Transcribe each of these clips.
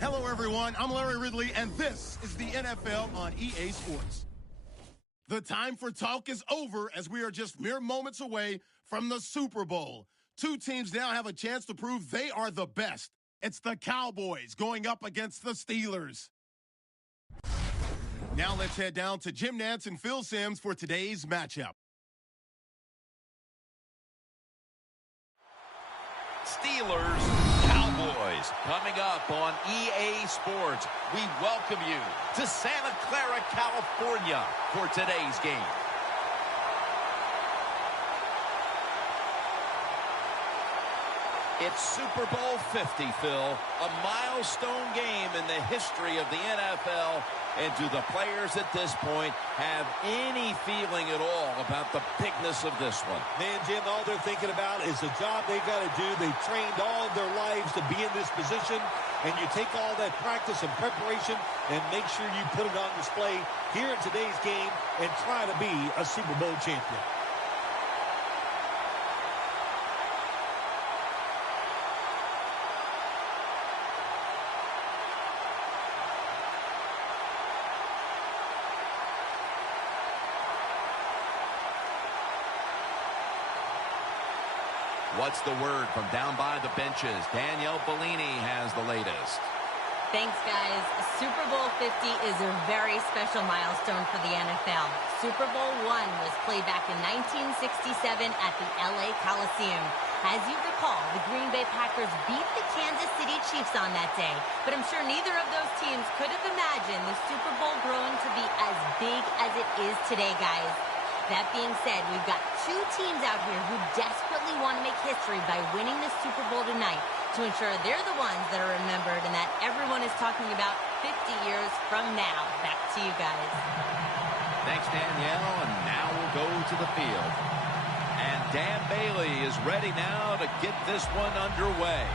Hello, everyone. I'm Larry Ridley, and this is the NFL on EA Sports. The time for talk is over as we are just mere moments away from the Super Bowl. Two teams now have a chance to prove they are the best. It's the Cowboys going up against the Steelers. Now let's head down to Jim Nantz and Phil Simms for today's matchup. Steelers, Cowboys, coming up on EA Sports. We welcome you to Santa Clara, California for today's game. It's Super Bowl 50, Phil, a milestone game in the history of the NFL. And do the players at this point have any feeling at all about the bigness of this one? Man, Jim, all they're thinking about is the job they got to do. They've trained all of their lives to be in this position, and you take all that practice and preparation and make sure you put it on display here in today's game and try to be a Super Bowl champion. What's the word from down by the benches? Danielle Bellini has the latest. Thanks, guys. Super Bowl 50 is a very special milestone for the NFL. Super Bowl I was played back in 1967 at the LA Coliseum. As you recall, the Green Bay Packers beat the Kansas City Chiefs on that day. But I'm sure neither of those teams could have imagined the Super Bowl growing to be as big as it is today, guys. That being said, we've got two teams out here who desperately want to make history by winning the Super Bowl tonight to ensure they're the ones that are remembered and that everyone is talking about 50 years from now. Back to you guys. Thanks, Danielle, and now we'll go to the field. And Dan Bailey is ready now to get this one underway.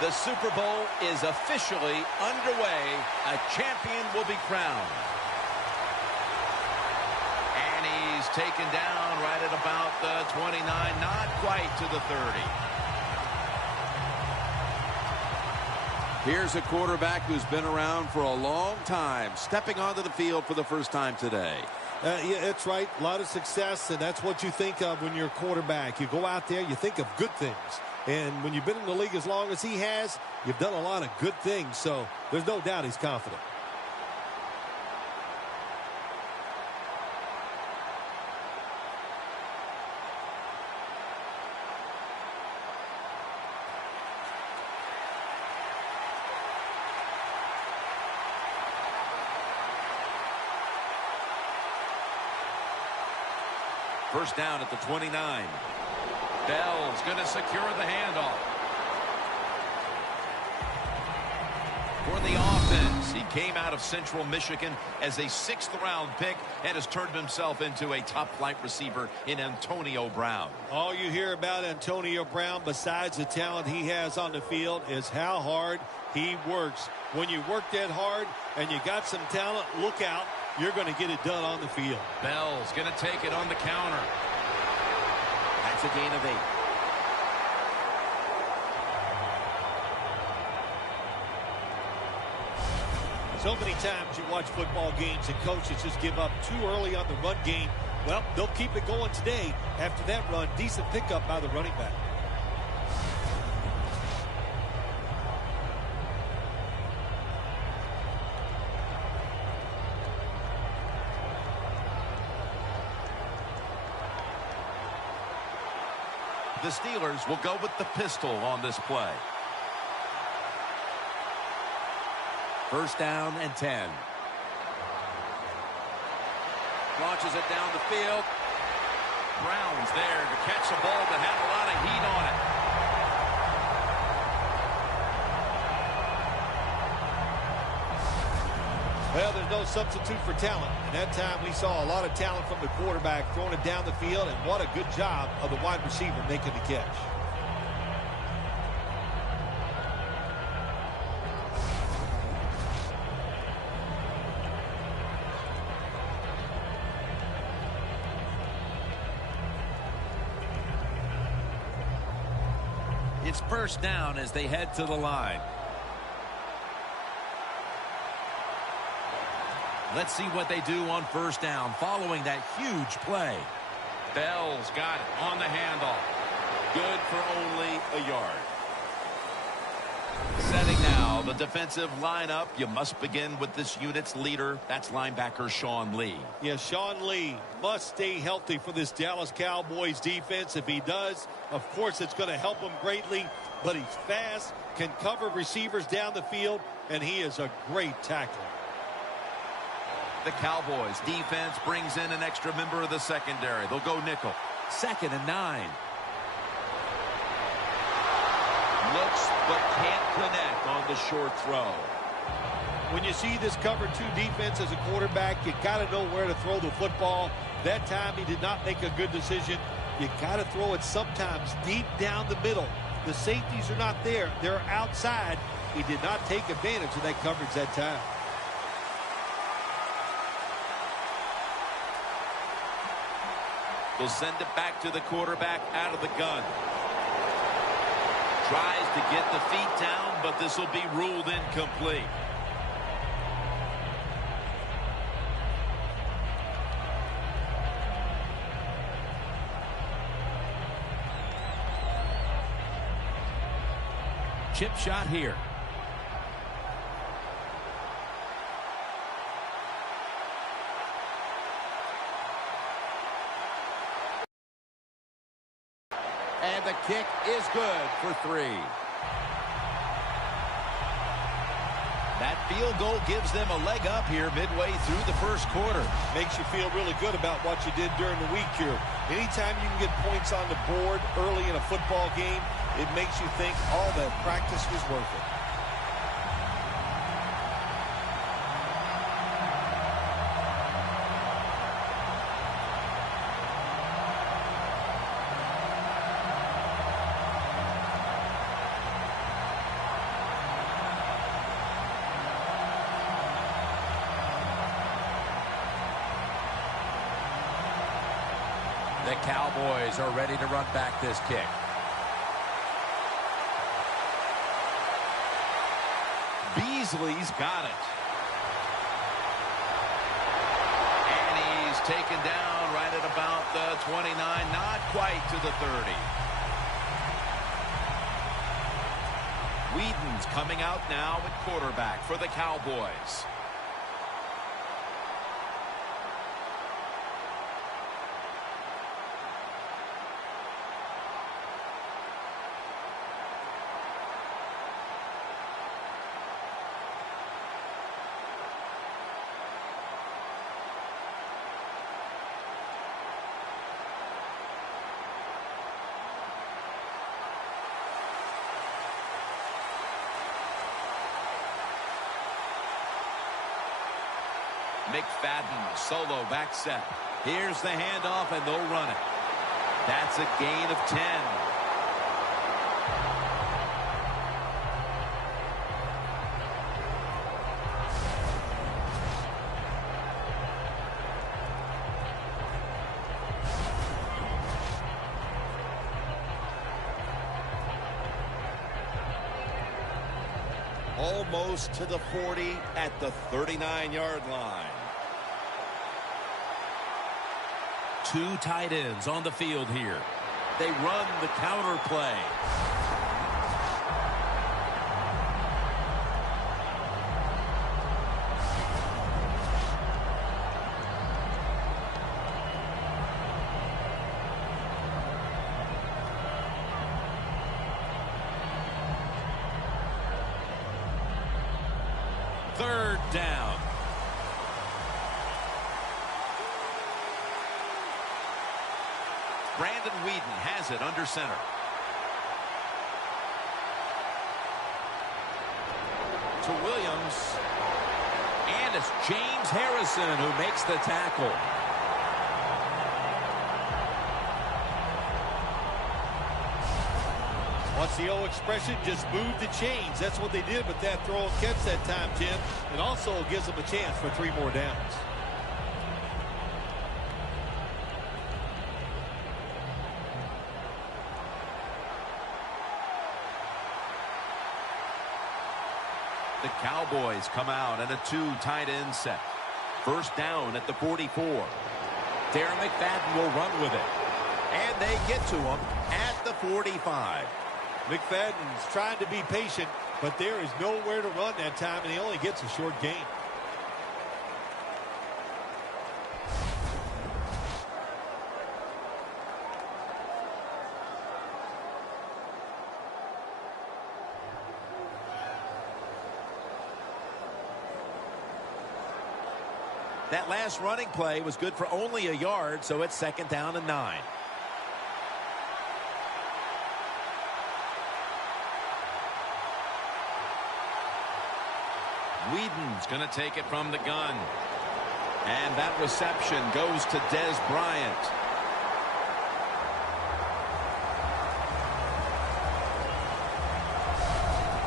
The Super Bowl is officially underway. A champion will be crowned. And he's taken down right at about the 29, not quite to the 30. Here's a quarterback who's been around for a long time, stepping onto the field for the first time today. Yeah, that's right. A lot of success, and that's what you think of when you're a quarterback. You go out there, you think of good things. And when you've been in the league as long as he has, you've done a lot of good things. So there's no doubt he's confident. First down at the 29. Bell's going to secure the handoff. For the offense, he came out of Central Michigan as a 6th-round pick and has turned himself into a top-flight receiver in Antonio Brown. All you hear about Antonio Brown, besides the talent he has on the field, is how hard he works. When you work that hard and you got some talent, look out. You're going to get it done on the field. Bell's going to take it on the counter. That's a gain of 8. So many times you watch football games and coaches just give up too early on the run game. Well, they'll keep it going today. After that run, decent pickup by the running back. The Steelers will go with the pistol on this play. First down and 10. Launches it down the field. Brown's there to catch the ball that had a lot of heat on it. Well, there's no substitute for talent. And that time we saw a lot of talent from the quarterback throwing it down the field, and what a good job of the wide receiver making the catch. It's first down as they head to the line. Let's see what they do on first down following that huge play. Bell's got it on the handoff. Good for only a yard. Setting now the defensive lineup. You must begin with this unit's leader. That's linebacker Sean Lee. Yeah, Sean Lee must stay healthy for this Dallas Cowboys defense. If he does, of course, it's going to help him greatly. But he's fast, can cover receivers down the field, and he is a great tackler. The Cowboys defense brings in an extra member of the secondary. They'll go nickel. 2nd and 9. Looks but can't connect on the short throw. When you see this cover 2 defense as a quarterback, you got to know where to throw the football. That time he did not make a good decision. You got to throw it sometimes deep down the middle. The safeties are not there. They're outside. He did not take advantage of that coverage that time. They'll send it back to the quarterback out of the gun. Tries to get the feet down, but this will be ruled incomplete. Chip shot here. And the kick is good for 3. That field goal gives them a leg up here midway through the first quarter. Makes you feel really good about what you did during the week here. Anytime you can get points on the board early in a football game, it makes you think all that practice was worth it. The Cowboys are ready to run back this kick. Beasley's got it. And he's taken down right at about the 29, not quite to the 30. Whedon's coming out now at quarterback for the Cowboys. McFadden solo back set. Here's the handoff, and they'll run it. That's a gain of 10. Almost to the 40 at the 39-yard line. 2 tight ends on the field here. They run the counter play. Third down. Brandon Whedon has it under center. To Williams. And it's James Harrison who makes the tackle. What's the old expression? Just move the chains. That's what they did with that throw and catch that time, Tim. It also gives them a chance for 3 more downs. The Cowboys come out in a 2 tight end set. First down at the 44. Darren McFadden will run with it. And they get to him at the 45. McFadden's trying to be patient, but there is nowhere to run that time, and he only gets a short gain. That last running play was good for only a yard, so it's 2nd down and 9. Whedon's going to take it from the gun. And that reception goes to Dez Bryant.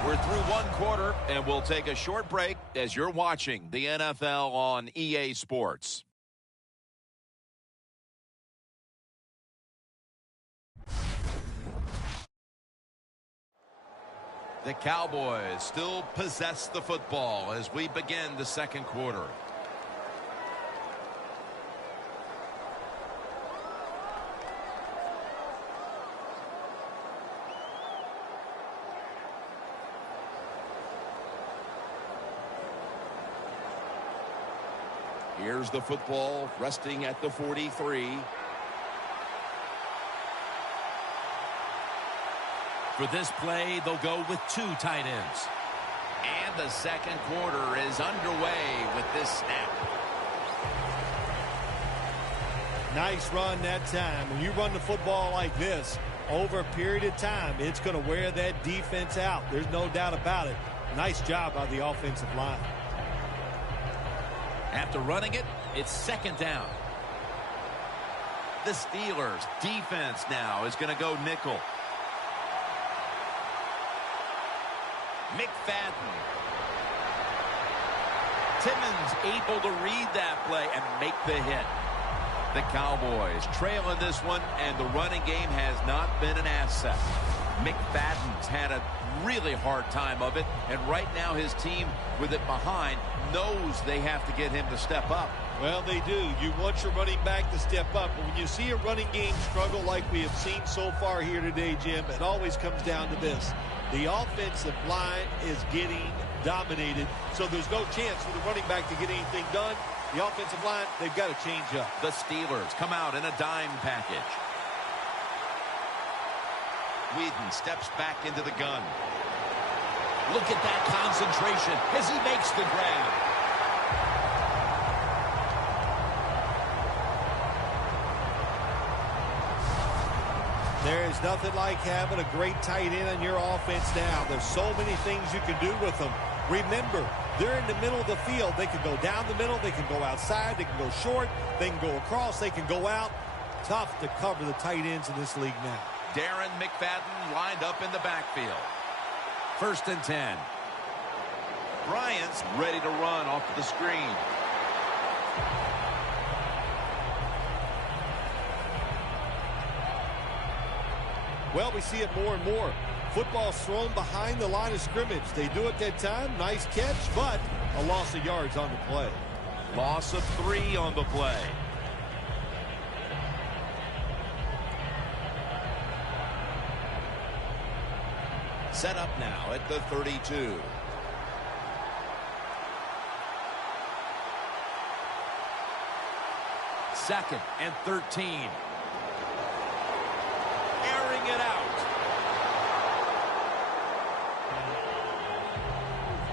We're through 1 quarter, and we'll take a short break as you're watching the NFL on EA Sports. The Cowboys still possess the football as we begin the 2nd quarter. Here's the football resting at the 43. For this play, they'll go with 2 tight ends. And the 2nd quarter is underway with this snap. Nice run that time. When you run the football like this, over a period of time, it's going to wear that defense out. There's no doubt about it. Nice job by the offensive line. After running it, it's 2nd down. The Steelers defense now is going to go nickel. McFadden. Timmons able to read that play and make the hit. The Cowboys trail in this one, and the running game has not been an asset. McFadden's had a really hard time of it, and right now his team, with it behind, knows they have to get him to step up. Well, they do. You want your running back to step up, but when you see a running game struggle like we have seen so far here today, Jim, it always comes down to this. The offensive line is getting dominated, so there's no chance for the running back to get anything done. The offensive line, they've got to change up. The Steelers come out in a dime package. Whedon steps back into the gun. Look at that concentration as he makes the grab. There is nothing like having a great tight end on your offense now. There's so many things you can do with them. Remember, they're in the middle of the field. They can go down the middle. They can go outside. They can go short. They can go across. They can go out. Tough to cover the tight ends in this league now. Darren McFadden lined up in the backfield. 1st and 10. Bryant's ready to run off of the screen. Well, we see it more and more. Football's thrown behind the line of scrimmage. They do it that time. Nice catch, but a loss of yards on the play. Loss of 3 on the play. Set up now at the 32. Second and 13. Airing it out.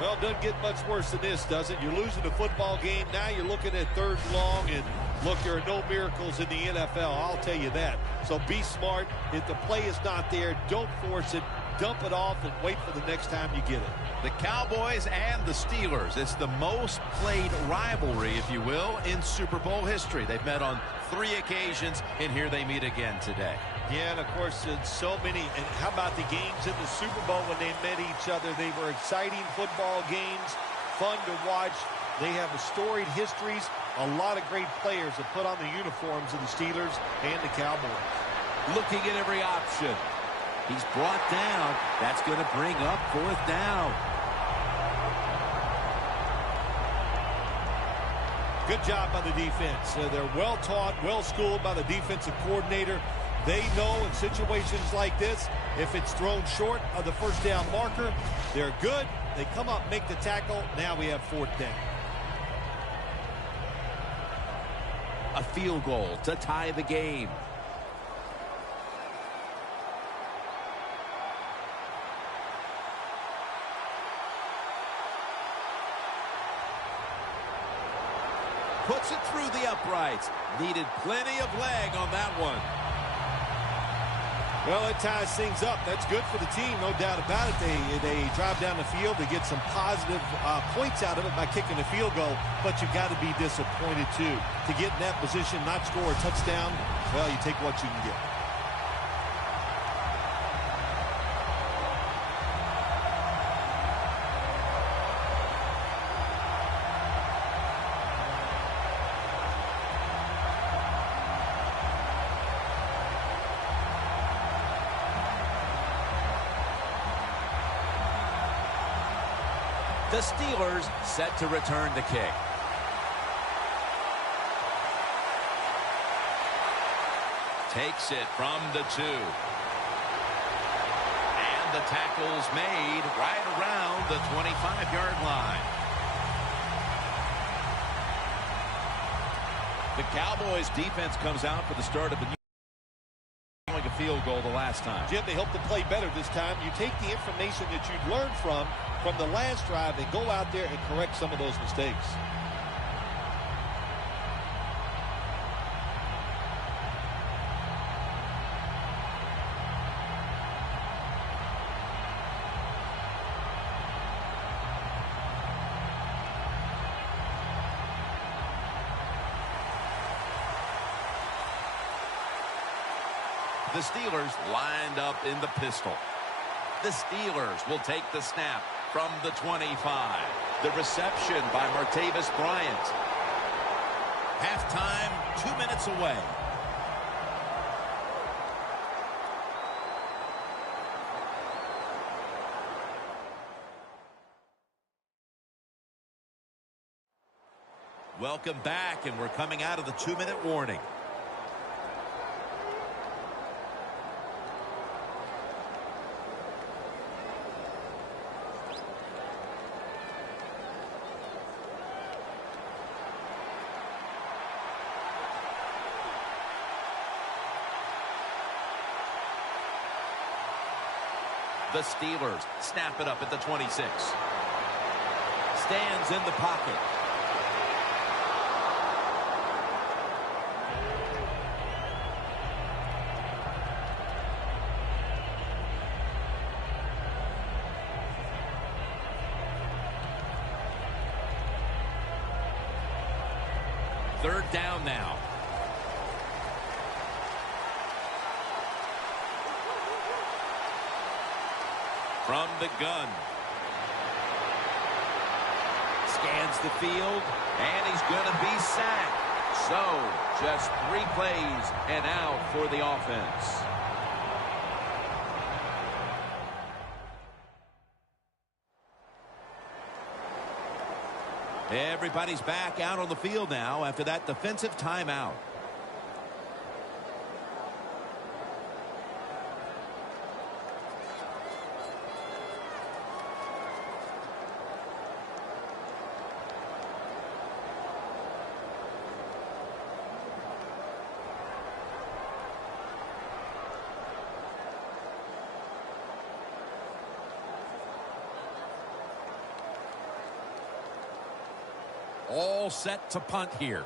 Well, it doesn't get much worse than this, does it? You're losing the football game. Now you're looking at 3rd and long, and look, there are no miracles in the NFL. I'll tell you that. So be smart. If the play is not there, don't force it. dump it off and wait for the next time you get it. The Cowboys and the Steelers. It's the most played rivalry, if you will, in Super Bowl history. They've met on 3 occasions, and here they meet again today. Yeah, and of course, so many. And how about the games in the Super Bowl when they met each other? They were exciting football games, fun to watch. They have storied histories. A lot of great players have put on the uniforms of the Steelers and the Cowboys. Looking at every option. He's brought down. That's going to bring up 4th down. Good job by the defense. They're well-taught, well-schooled by the defensive coordinator. They know in situations like this, if it's thrown short of the 1st down marker, they're good. They come up, make the tackle. Now we have 4th down. A field goal to tie the game. Puts it through the uprights. Needed plenty of leg on that one. Well, it ties things up. That's good for the team, no doubt about it. They drive down the field. They get some positive points out of it by kicking the field goal, but you've got to be disappointed, too. To get in that position, not score a touchdown, well, you take what you can get. The Steelers set to return the kick. Takes it from the 2. And the tackle's made right around the 25-yard line. The Cowboys defense comes out for the start of the a field goal the last time. Jim, they hope to play better this time. You take the information that you've learned from the last drive and go out there and correct some of those mistakes. The Steelers lined up in the pistol. The Steelers will take the snap from the 25. The reception by Martavis Bryant. Halftime, 2 minutes away. Welcome back, and we're coming out of the 2-minute warning. The Steelers snap it up at the 26. Stands in the pocket. Third down now. From the gun. Scans the field, and he's going to be sacked. So, just 3 plays and out for the offense. Everybody's back out on the field now after that defensive timeout. All set to punt here.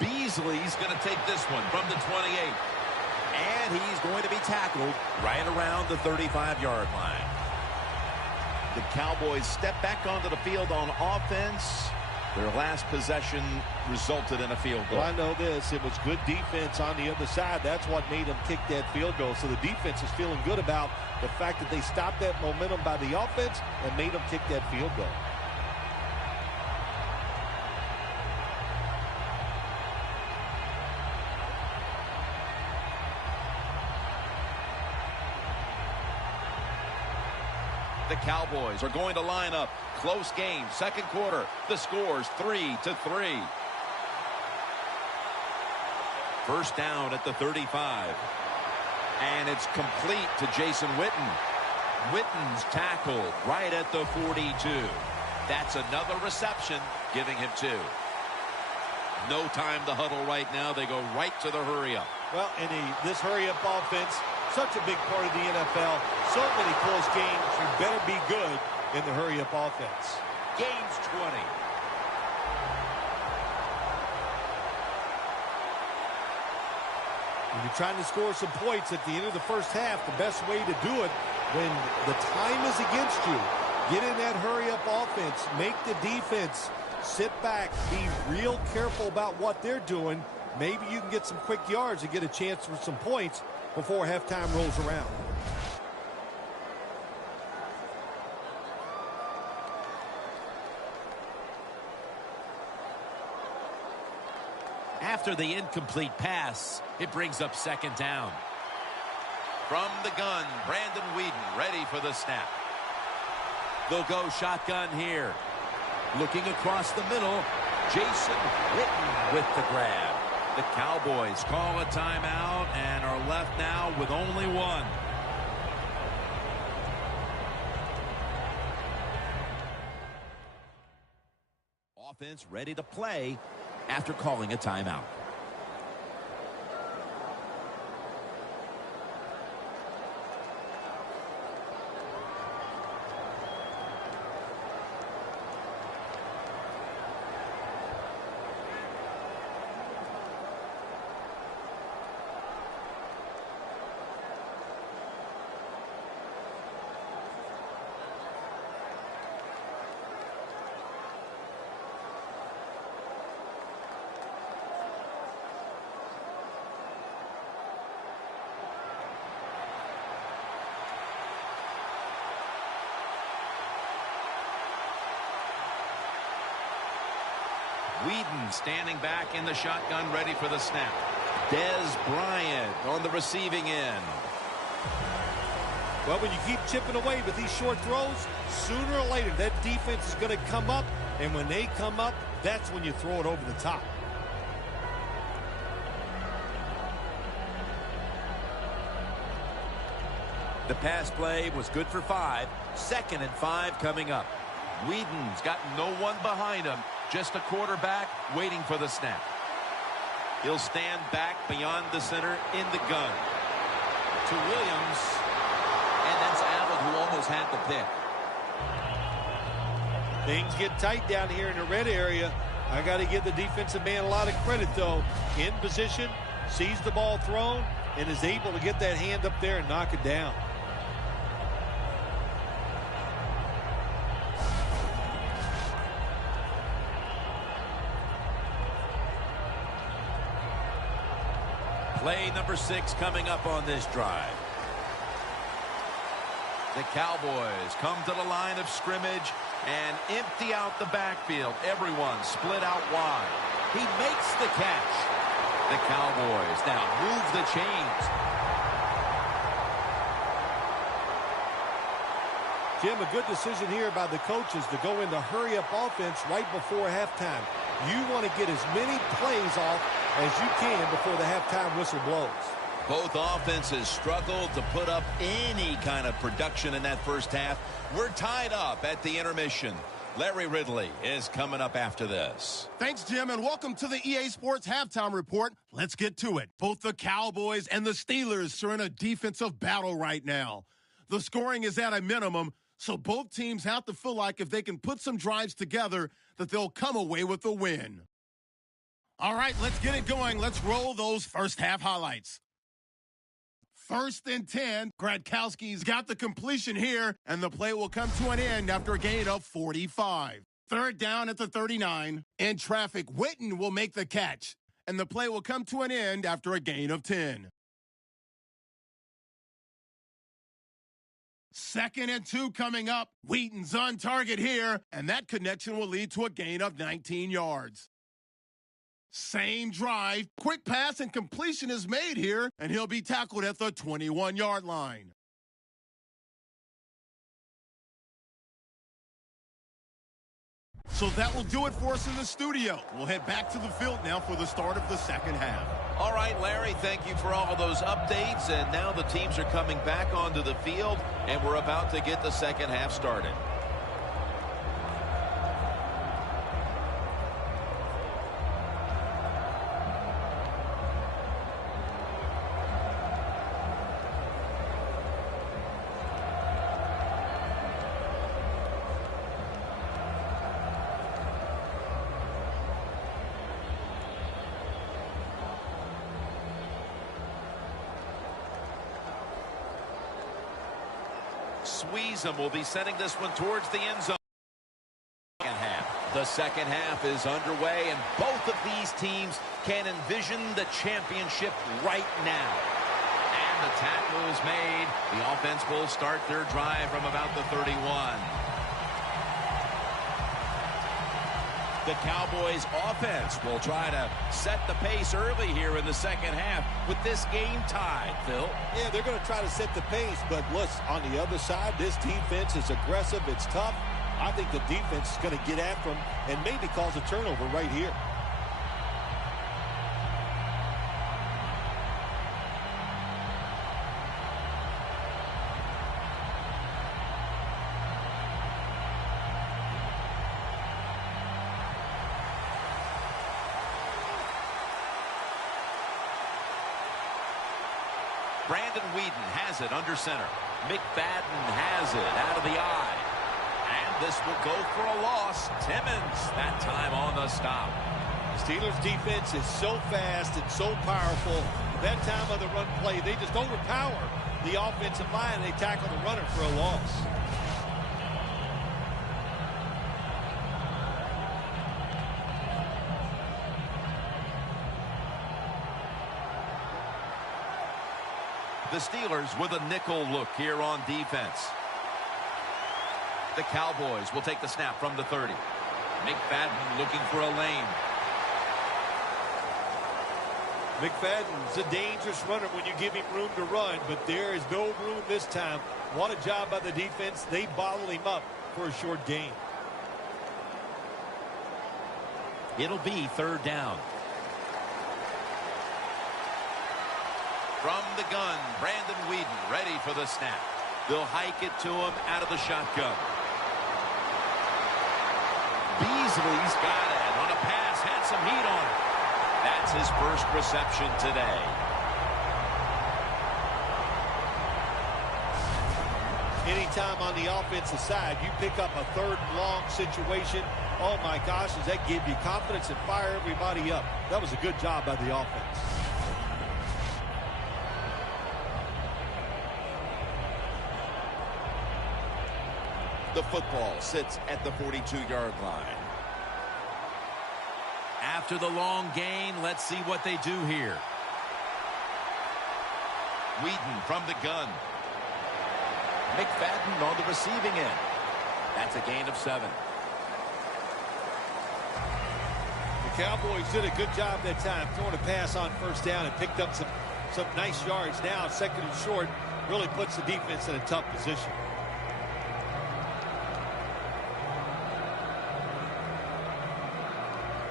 Beasley's going to take this one from the 28. And he's going to be tackled right around the 35-yard line. The Cowboys step back onto the field on offense. Their last possession resulted in a field goal. Well, I know this. It was good defense on the other side. That's what made them kick that field goal. So the defense is feeling good about the fact that they stopped that momentum by the offense and made them kick that field goal. The Cowboys are going to line up. Close game, second quarter. The score's 3-3. First down at the 35. And it's complete to Jason Witten. Witten's tackled right at the 42. That's another reception, giving him 2. No time to huddle right now. They go right to the hurry-up. Well, and this hurry-up offense, such a big part of the NFL. So many close games. You better be good in the hurry-up offense. Gains 20. When you're trying to score some points at the end of the first half, the best way to do it when the time is against you, get in that hurry-up offense, make the defense sit back, be real careful about what they're doing. Maybe you can get some quick yards and get a chance for some points before halftime rolls around. After the incomplete pass, it brings up second down. From the gun, Brandon Weeden ready for the snap. They'll go shotgun here. Looking across the middle, Jason Witten with the grab. The Cowboys call a timeout and are left now with only one. Offense ready to play after calling a timeout. Weeden standing back in the shotgun, ready for the snap. Dez Bryant on the receiving end. Well, when you keep chipping away with these short throws, sooner or later that defense is going to come up, and when they come up, that's when you throw it over the top. The pass play was good for 5. 2nd and 5 coming up. Weeden's got no one behind him. Just a quarterback waiting for the snap. He'll stand back beyond the center in the gun. To Williams. And that's Allen, who almost had the pick. Things get tight down here in the red area. I got to give the defensive man a lot of credit, though. In position, sees the ball thrown, and is able to get that hand up there and knock it down. Play number 6 coming up on this drive. The Cowboys come to the line of scrimmage and empty out the backfield. Everyone split out wide. He makes the catch. The Cowboys now move the chains. Jim, a good decision here by the coaches to go into hurry-up offense right before halftime. You want to get as many plays off as you can before the halftime whistle blows. Both offenses struggled to put up any kind of production in that first half. We're tied up at the intermission. Larry Ridley is coming up after this. Thanks, Jim, and welcome to the EA Sports Halftime Report. Let's get to it. Both the Cowboys and the Steelers are in a defensive battle right now. The scoring is at a minimum, so both teams have to feel like if they can put some drives together, that they'll come away with a win. All right, let's get it going. Let's roll those first half highlights. 1st and 10, Gradkowski's got the completion here, and the play will come to an end after a gain of 45. 3rd down at the 39. In traffic, Witten will make the catch, and the play will come to an end after a gain of 10. 2nd and 2 coming up. Wheaton's on target here, and that connection will lead to a gain of 19 yards. Same drive, quick pass and completion is made here, and he'll be tackled at the 21-yard line. So that will do it for us in the studio. We'll head back to the field now for the start of the second half. All right, Larry, thank you for all of those updates. And now the teams are coming back onto the field, and we're about to get the second half started. Sweezum will be sending this one towards the end zone. The second half is underway, and both of these teams can envision the championship right now. And the tackle is made. The offense will start their drive from about the 31. The Cowboys offense will try to set the pace early here in the second half with this game tied, Phil. Yeah, they're going to try to set the pace, but look, on the other side, this defense is aggressive. It's tough. I think the defense is going to get after them and maybe cause a turnover right here. Brandon Whedon has it under center. McFadden has it out of the eye. And this will go for a loss. Timmons that time on the stop. The Steelers defense is so fast and so powerful. That time of the run play, they just overpower the offensive line. They tackle the runner for a loss. The Steelers with a nickel look here on defense. The Cowboys will take the snap from the 30. McFadden looking for a lane. McFadden's a dangerous runner when you give him room to run, but there is no room this time. What a job by the defense. They bottle him up for a short gain. It'll be 3rd down. From the gun, Brandon Whedon ready for the snap. They'll hike it to him out of the shotgun. Beasley's got it on a pass, had some heat on it. That's his first reception today. Anytime on the offensive side, you pick up a 3rd and long situation. Oh my gosh, does that give you confidence and fire everybody up? That was a good job by the offense. The football sits at the 42-yard line. After the long gain, let's see what they do here. Whedon from the gun. McFadden on the receiving end. That's a gain of 7. The Cowboys did a good job that time throwing a pass on 1st down and picked up some nice yards. Now 2nd and short really puts the defense in a tough position.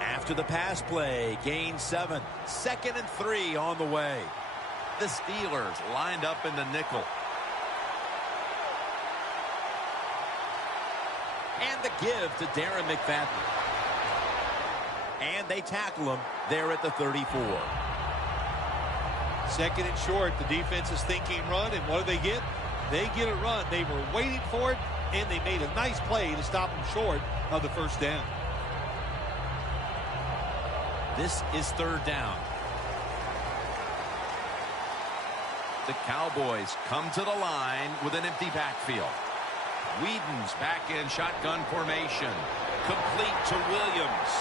After the pass play, gain 7. 2nd and 3 on the way. The Steelers lined up in the nickel. And the give to Darren McFadden. And they tackle him there at the 34. 2nd and short, the defense is thinking run, and what do they get? They get a run. They were waiting for it, and they made a nice play to stop them short of the 1st down. This is third down. The Cowboys come to the line with an empty backfield. Whedon's back in shotgun formation. Complete to Williams.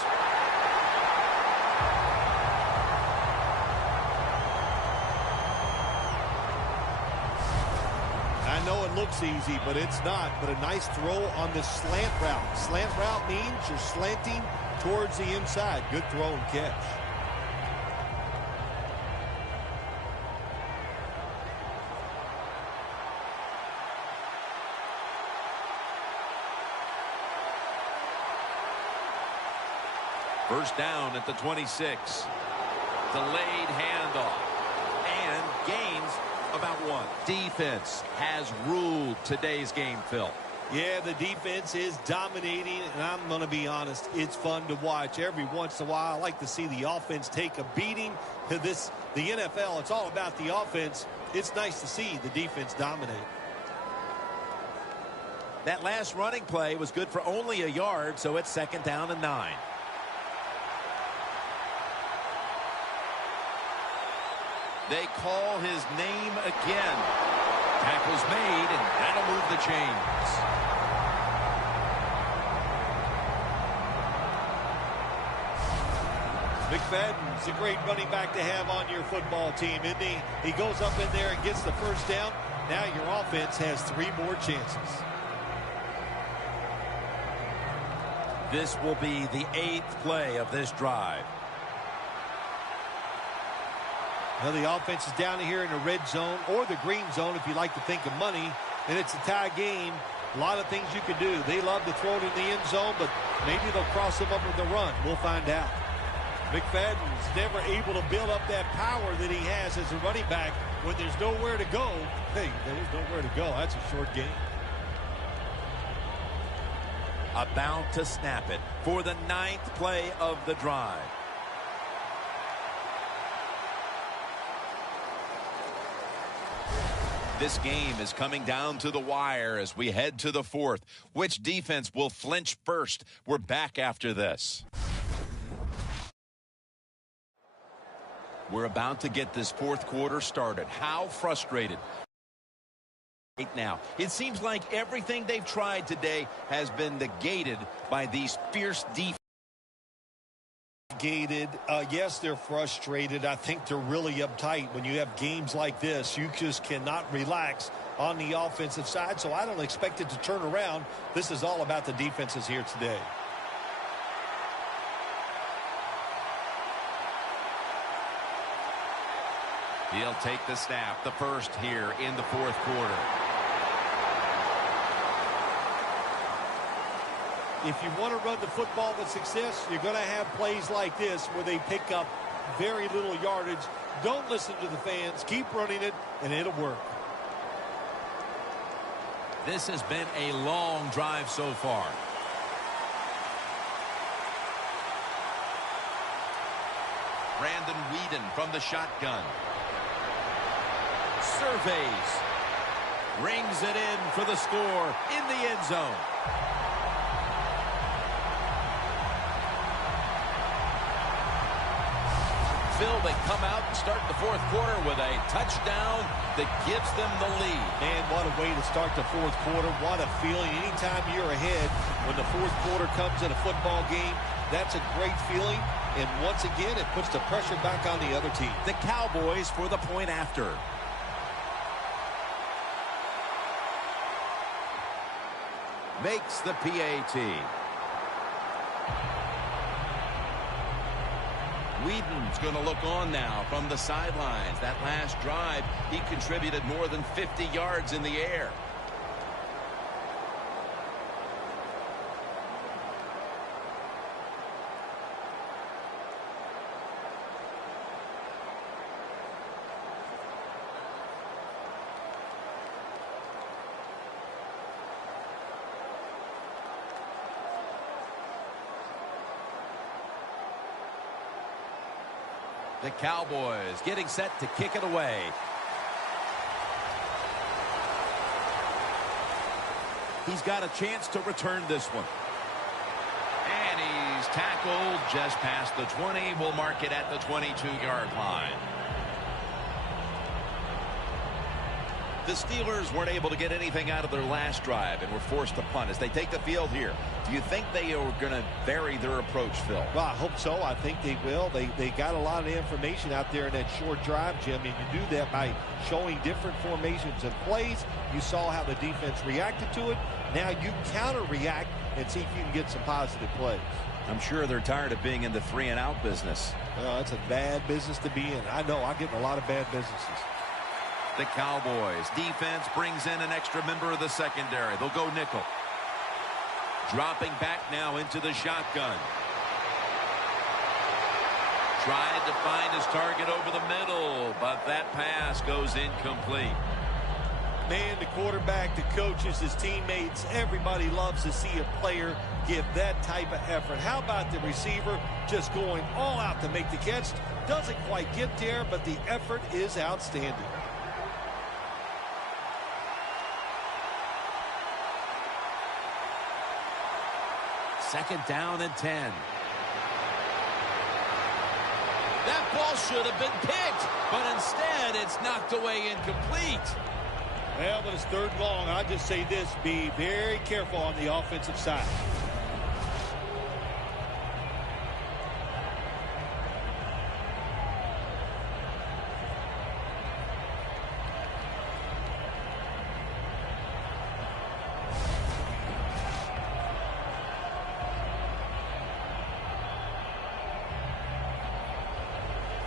I know it looks easy, but it's not. But a nice throw on the slant route. Slant route means you're slanting towards the inside. Good throw and catch. First down at the 26. Delayed handoff. And gains about 1. Defense has ruled today's game, Phil. Yeah, the defense is dominating, and I'm going to be honest, it's fun to watch. Every once in a while, I like to see the offense take a beating. The NFL, it's all about the offense. It's nice to see the defense dominate. That last running play was good for only a yard, so it's second down and 9. They call his name again. Tackle's made, and that'll move the chains. McFadden's a great running back to have on your football team, isn't he? He goes up in there and gets the first down. Now your offense has 3 more chances. This will be the 8th play of this drive. Now the offense is down here in the red zone or the green zone if you like to think of money, and it's a tie game. A lot of things you can do. They love to throw it in the end zone, but maybe they'll cross them up with the run. We'll find out. McFadden's never able to build up that power that he has as a running back when there's nowhere to go. Hey, there's nowhere to go. That's a short game. About to snap it for the 9th play of the drive. This game is coming down to the wire as we head to the 4th. Which defense will flinch first? We're back after this. We're about to get this 4th quarter started. How frustrated right now. It seems like everything they've tried today has been negated by these fierce defenses. Yes, they're frustrated. I think they're really uptight. When you have games like this, you just cannot relax on the offensive side, so I don't expect it to turn around. This is all about the defenses here today. He'll take the snap, the first here in the 4th quarter. If you want to run the football with success, you're going to have plays like this where they pick up very little yardage. Don't listen to the fans. Keep running it, and it'll work. This has been a long drive so far. Brandon Whedon from the shotgun. Surveys. Rings it in for the score in the end zone. Phil, they come out and start the 4th quarter with a touchdown that gives them the lead. Man, what a way to start the 4th quarter. What a feeling. Anytime you're ahead when the 4th quarter comes in a football game, that's a great feeling. And once again, it puts the pressure back on the other team. The Cowboys for the point after. Makes the PAT. Whedon's going to look on now from the sidelines. That last drive, he contributed more than 50 yards in the air. The Cowboys getting set to kick it away. He's got a chance to return this one. And he's Tackled just past the 20. We'll mark it at the 22-yard line. The Steelers weren't able to get anything out of their last drive and were forced to punt as they take the field here. Do you think they are going to vary their approach, Phil? Well, I hope so. I think they will. They got a lot of information out there in that short drive, Jim, and you do that by showing different formations and plays. You saw how the defense reacted to it. Now you counter-react and see if you can get some positive plays. I'm sure they're tired of being in the 3-and-out business. Well, that's a bad business to be in. I know. I get in a lot of bad businesses. The Cowboys defense brings in an extra member of the secondary. They'll go nickel. Dropping back now into the shotgun. Tried to find his target over the middle, but that pass goes incomplete. Man, the quarterback, the coaches, his teammates, everybody loves to see a player give that type of effort. How about the receiver just going all out to make the catch? Doesn't quite get there, but the effort is outstanding. Second down and 10. That ball should have been picked, but instead it's knocked away incomplete. Well, but it's third and long. I just say this, be very careful on the offensive side.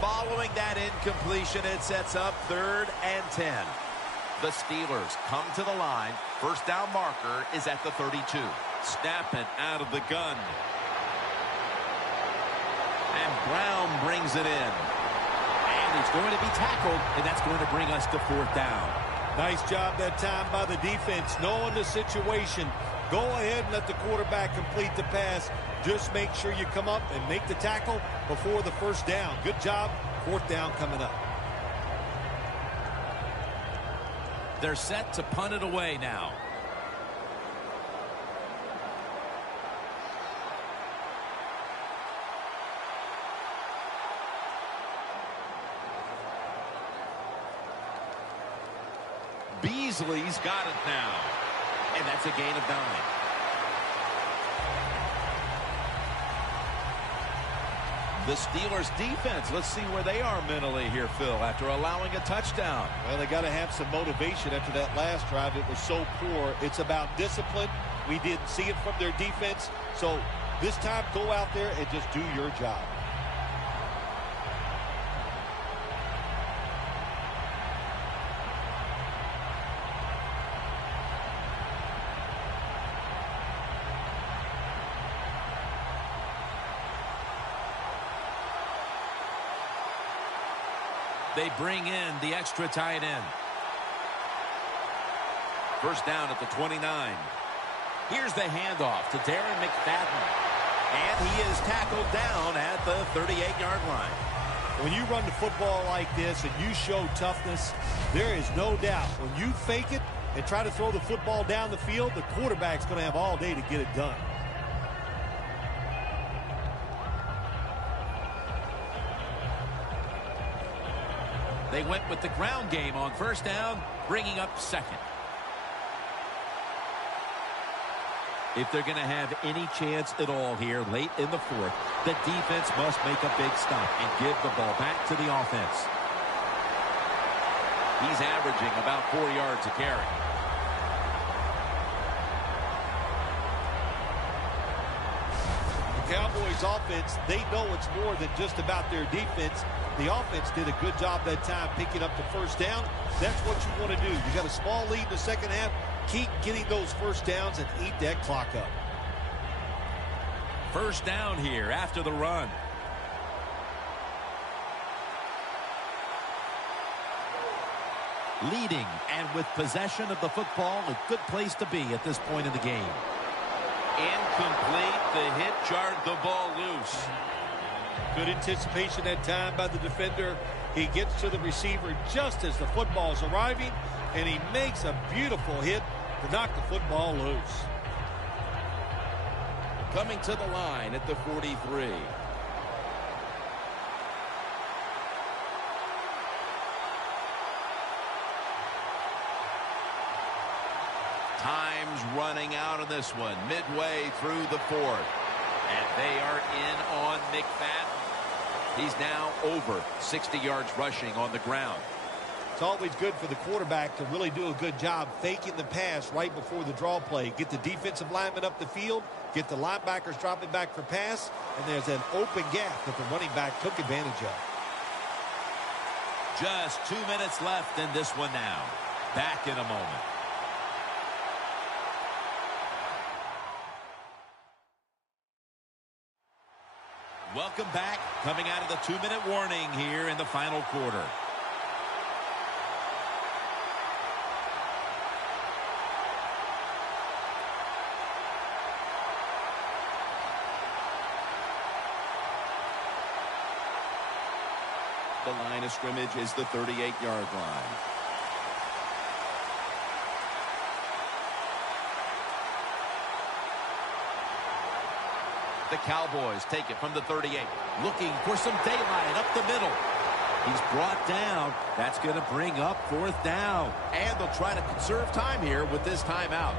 Following that incompletion, it sets up 3rd and 10. The Steelers come to the line. First down marker is at the 32. Snapping out of the gun. And Brown brings it in. And he's going to be tackled, and that's going to bring us to 4th down. Nice job that time by the defense, knowing the situation. Go ahead and let the quarterback complete the pass. Just make sure you come up and make the tackle before the first down. Good job. 4th down coming up. They're set to punt it away now. Beasley's got it now. And that's a gain of 9. The Steelers defense, let's see where they are mentally here, Phil, after allowing a touchdown. Well, they got to have some motivation after that last drive. It was so poor. It's about discipline. We didn't see it from their defense. So this time, go out there and just do your job. They bring in the extra tight end. First down at the 29. Here's the handoff to Darren McFadden. And he is tackled down at the 38-yard line. When you run the football like this and you show toughness, there is no doubt when you fake it and try to throw the football down the field, the quarterback's going to have all day to get it done. They went with the ground game on first down, bringing up 2nd. If they're going to have any chance at all here late in the 4th, the defense must make a big stop and give the ball back to the offense. He's averaging about 4 yards a carry. The Cowboys offense, they know it's more than just about their defense. The offense did a good job that time picking up the first down. That's what you want to do. You got a small lead in the second half. Keep getting those first downs and eat that clock up. First down here after the run. Leading and with possession of the football, a good place to be at this point in the game. Incomplete. The hit jarred the ball loose. Good anticipation that time by the defender. He gets to the receiver just as the football is arriving, and he makes a beautiful hit to knock the football loose. coming to the line at the 43. Time's running out on this one, midway through the fourth. And they are in on McFadden. He's now over 60 yards rushing on the ground. It's always good for the quarterback to really do a good job faking the pass right before the draw play. Get the defensive lineman up the field, get the linebackers dropping back for pass, and there's an open gap that the running back took advantage of. Just 2 minutes left in this one now. Back in a moment. Welcome back. Coming out of the 2-minute warning here in the final quarter. The line of scrimmage is the 38-yard line. The Cowboys take it from the 38. Looking for some daylight up the middle. He's brought down. That's going to bring up 4th down. And they'll try to conserve time here with this timeout.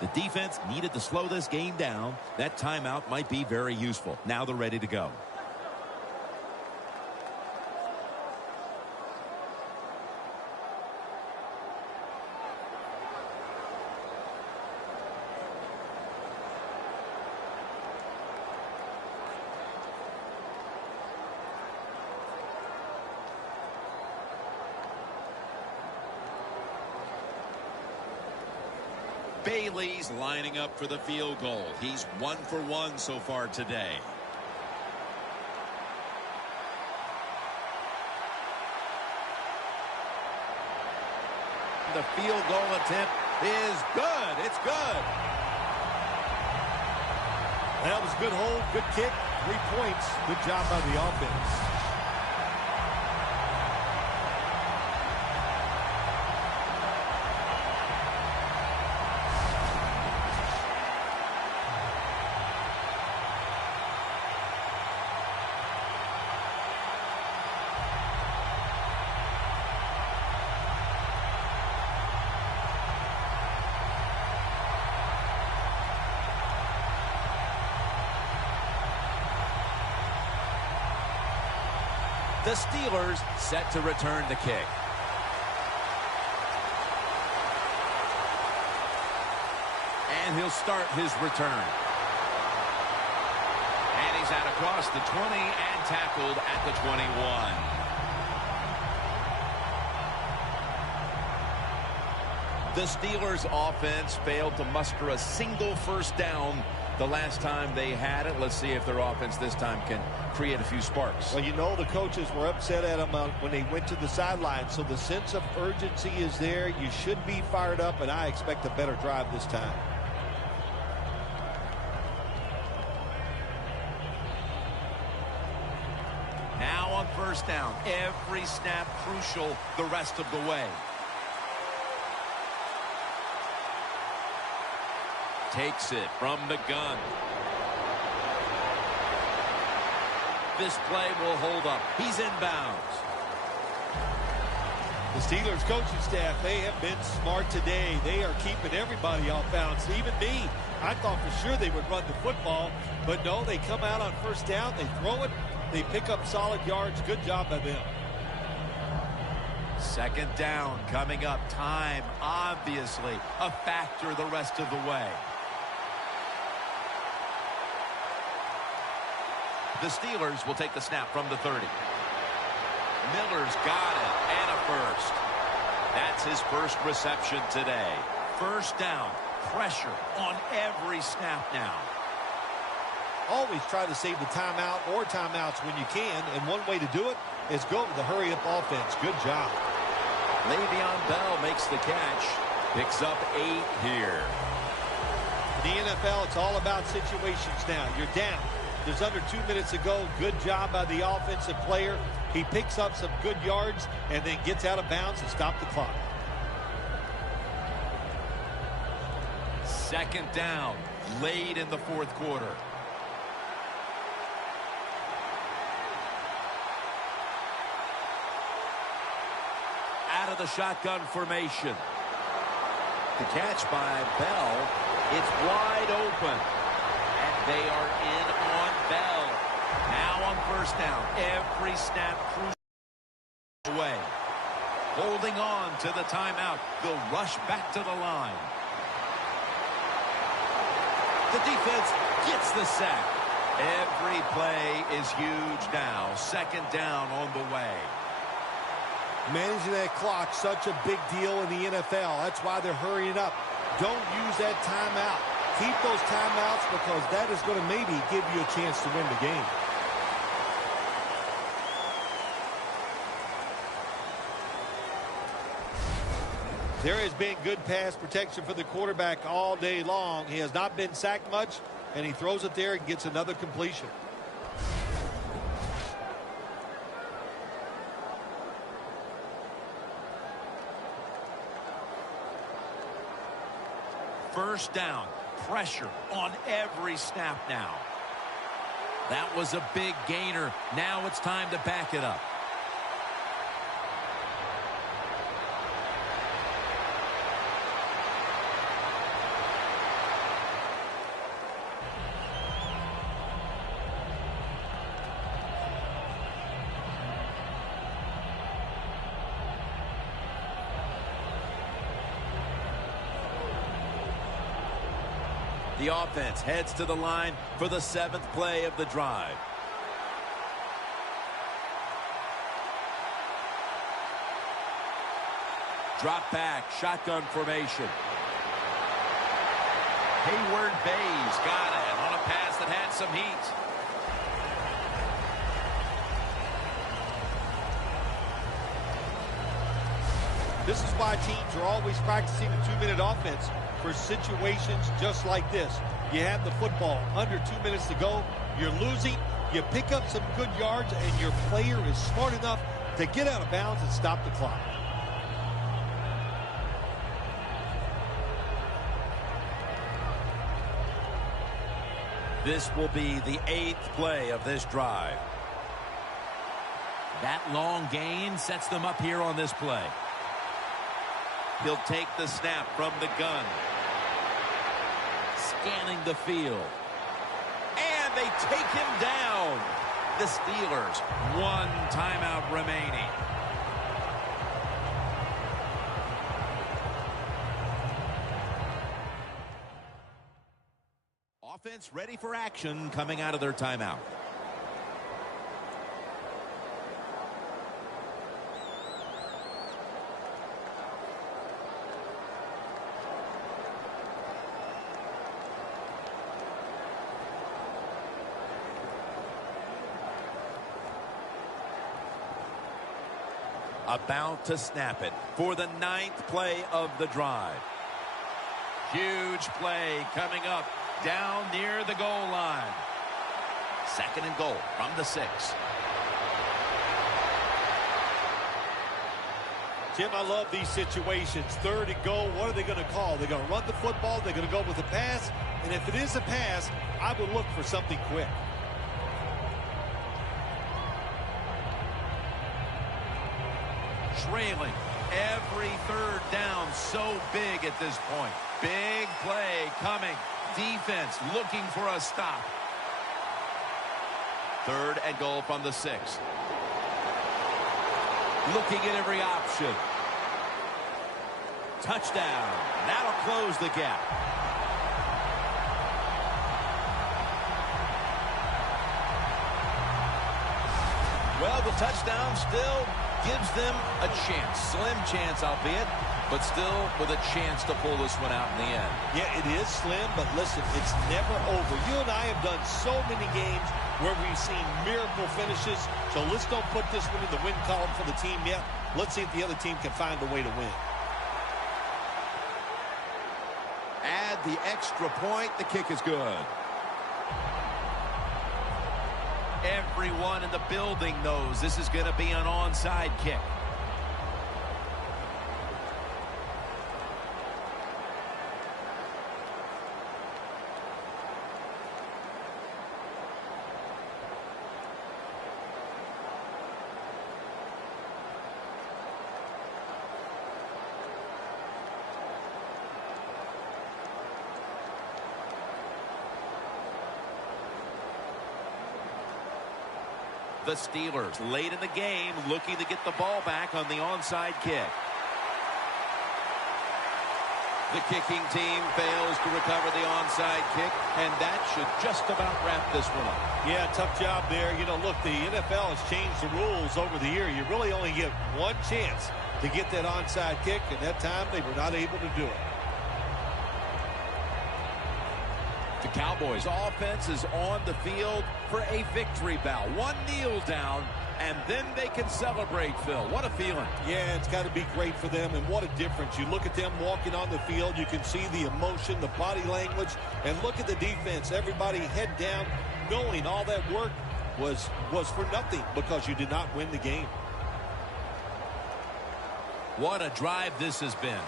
The defense needed to slow this game down. That timeout might be very useful. Now they're ready to go. Bailey's lining up for the field goal. He's 1 for 1 so far today. The field goal attempt is good. It's good. That was a good hold, good kick, 3 points. Good job by the offense. The Steelers set to return the kick. And he'll start his return. And he's out across the 20 and tackled at the 21. The Steelers offense failed to muster a single first down the last time they had it. Let's see if their offense this time can create a few sparks. Well, you know the coaches were upset at them when they went to the sideline, so the sense of urgency is there. You should be fired up, and I expect a better drive this time. Now on first down, every snap crucial the rest of the way. Takes it from the gun. This play will hold up. He's inbounds. The Steelers coaching staff, they have been smart today. They are keeping everybody off bounds, even me. I thought for sure they would run the football, but no, they come out on first down, they throw it, they pick up solid yards. Good job by them. Second down coming up. Time, obviously, a factor the rest of the way. The Steelers will take the snap from the 30. Miller's got it, and a first. That's his first reception today. First down, pressure on every snap now. Always try to save the timeout or timeouts when you can, and one way to do it is go with the hurry-up offense. Good job. Le'Veon Bell makes the catch, picks up 8 here. In the NFL, it's all about situations now. You're down. There's under 2 minutes to go. Good job by the offensive player. He picks up some good yards and then gets out of bounds and stops the clock. Second down, late in the fourth quarter. Out of the shotgun formation. The catch by Bell. It's wide open. And they are in on Bell. Now on first down. Every snap cruising away. Holding on to the timeout. They'll rush back to the line. The defense gets the sack. Every play is huge now. Second down on the way. Managing that clock, such a big deal in the NFL. That's why they're hurrying up. Don't use that timeout. Keep those timeouts because that is going to maybe give you a chance to win the game. There has been good pass protection for the quarterback all day long. He has not been sacked much, and he throws it there and gets another completion. First down, pressure on every snap now. That was a big gainer. Now it's time to back it up. The offense heads to the line for the seventh play of the drive. Drop back, shotgun formation. Hayward Bays got it on a pass that had some heat. This is why teams are always practicing the 2-minute offense for situations just like this. You have the football under 2 minutes to go. You're losing. You pick up some good yards, and your player is smart enough to get out of bounds and stop the clock. This will be the 8th play of this drive. That long gain sets them up here on this play. He'll take the snap from the gun. Scanning the field. And they take him down. The Steelers, one timeout remaining. Offense ready for action coming out of their timeout. About to snap it for the 9th play of the drive. Huge play coming up down near the goal line. 2nd and goal from the 6. Jim, I love these situations. 3rd and goal, what are they going to call? They're going to run the football, they're going to go with a pass, and if it is a pass, I would look for something quick. Trailing every 3rd down, so big at this point. Big play coming. Defense looking for a stop. 3rd and goal from the 6. Looking at every option. Touchdown. That'll close the gap. Well, the touchdown still gives them a chance. Slim chance, albeit, but still with a chance to pull this one out in the end. Yeah, it is slim, but listen, it's never over. You and I have done so many games where we've seen miracle finishes, so let's don't put this one in the win column for the team yet. Let's see if the other team can find a way to win. Add the extra point. The kick is good. Everyone in the building knows this is going to be an onside kick. The Steelers late in the game looking to get the ball back on the onside kick. The kicking team fails to recover the onside kick, and that should just about wrap this one up. Yeah, tough job there. You know, look, the NFL has changed the rules over the year. You really only get one chance to get that onside kick, and that time they were not able to do it. The Cowboys offense is on the field for a victory bow. One kneel down, and then they can celebrate, Phil. What a feeling. Yeah, it's got to be great for them, and what a difference. You look at them walking on the field, you can see the emotion, the body language, and look at the defense. Everybody head down, knowing all that work was for nothing because you did not win the game. What a drive this has been.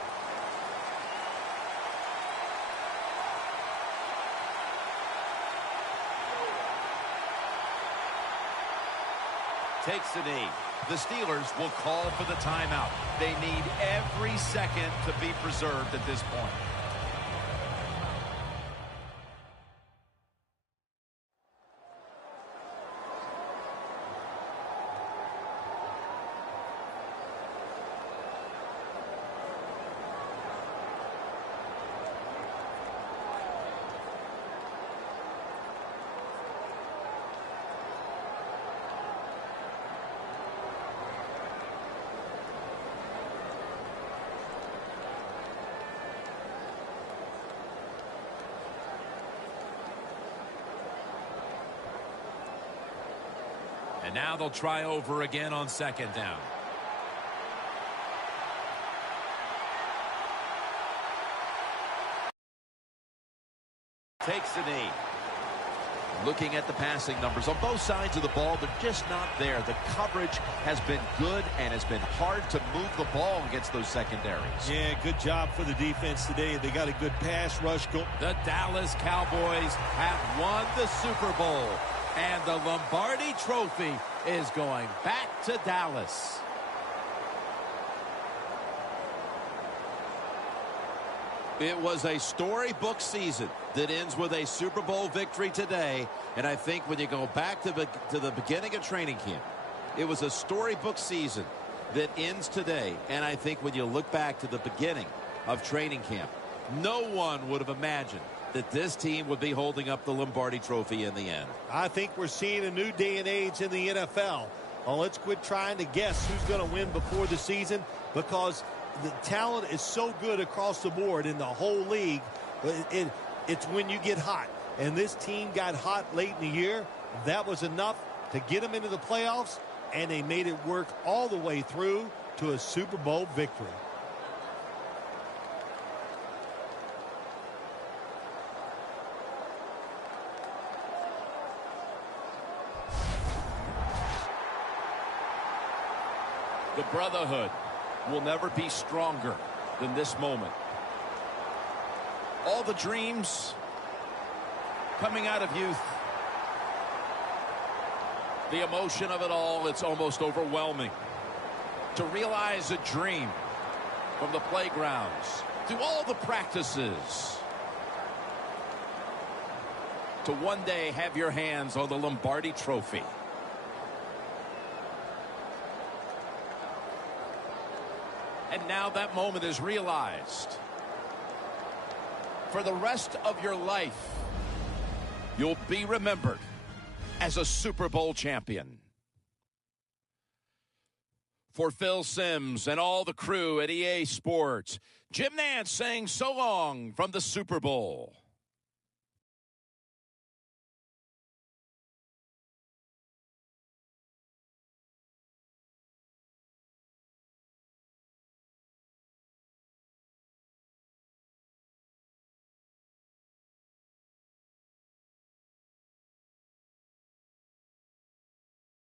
Takes the knee. The Steelers will call for the timeout. They need every second to be preserved at this point. And now they'll try over again on second down. Takes the knee. Looking at the passing numbers on both sides of the ball, they're just not there. The coverage has been good and has been hard to move the ball against those secondaries. Yeah, good job for the defense today. They got a good pass rush. The Dallas Cowboys have won the Super Bowl. And the Lombardi Trophy is going back to Dallas. It was a storybook season that ends with a Super Bowl victory today. And I think when you go back to the beginning of training camp, it was a storybook season that ends today. And I think when you look back to the beginning of training camp, no one would have imagined that this team would be holding up the Lombardi Trophy in the end. I think we're seeing a new day and age in the NFL. Well, let's quit trying to guess who's going to win before the season, because the talent is so good across the board in the whole league. It's when you get hot. And this team got hot late in the year. That was enough to get them into the playoffs, and they made it work all the way through to a Super Bowl victory. The brotherhood will never be stronger than this moment. All the dreams coming out of youth. The emotion of it all, it's almost overwhelming. To realize a dream from the playgrounds, to all the practices, to one day have your hands on the Lombardi Trophy. And now that moment is realized. For the rest of your life, you'll be remembered as a Super Bowl champion. For Phil Simms and all the crew at EA Sports, Jim Nantz saying so long from the Super Bowl.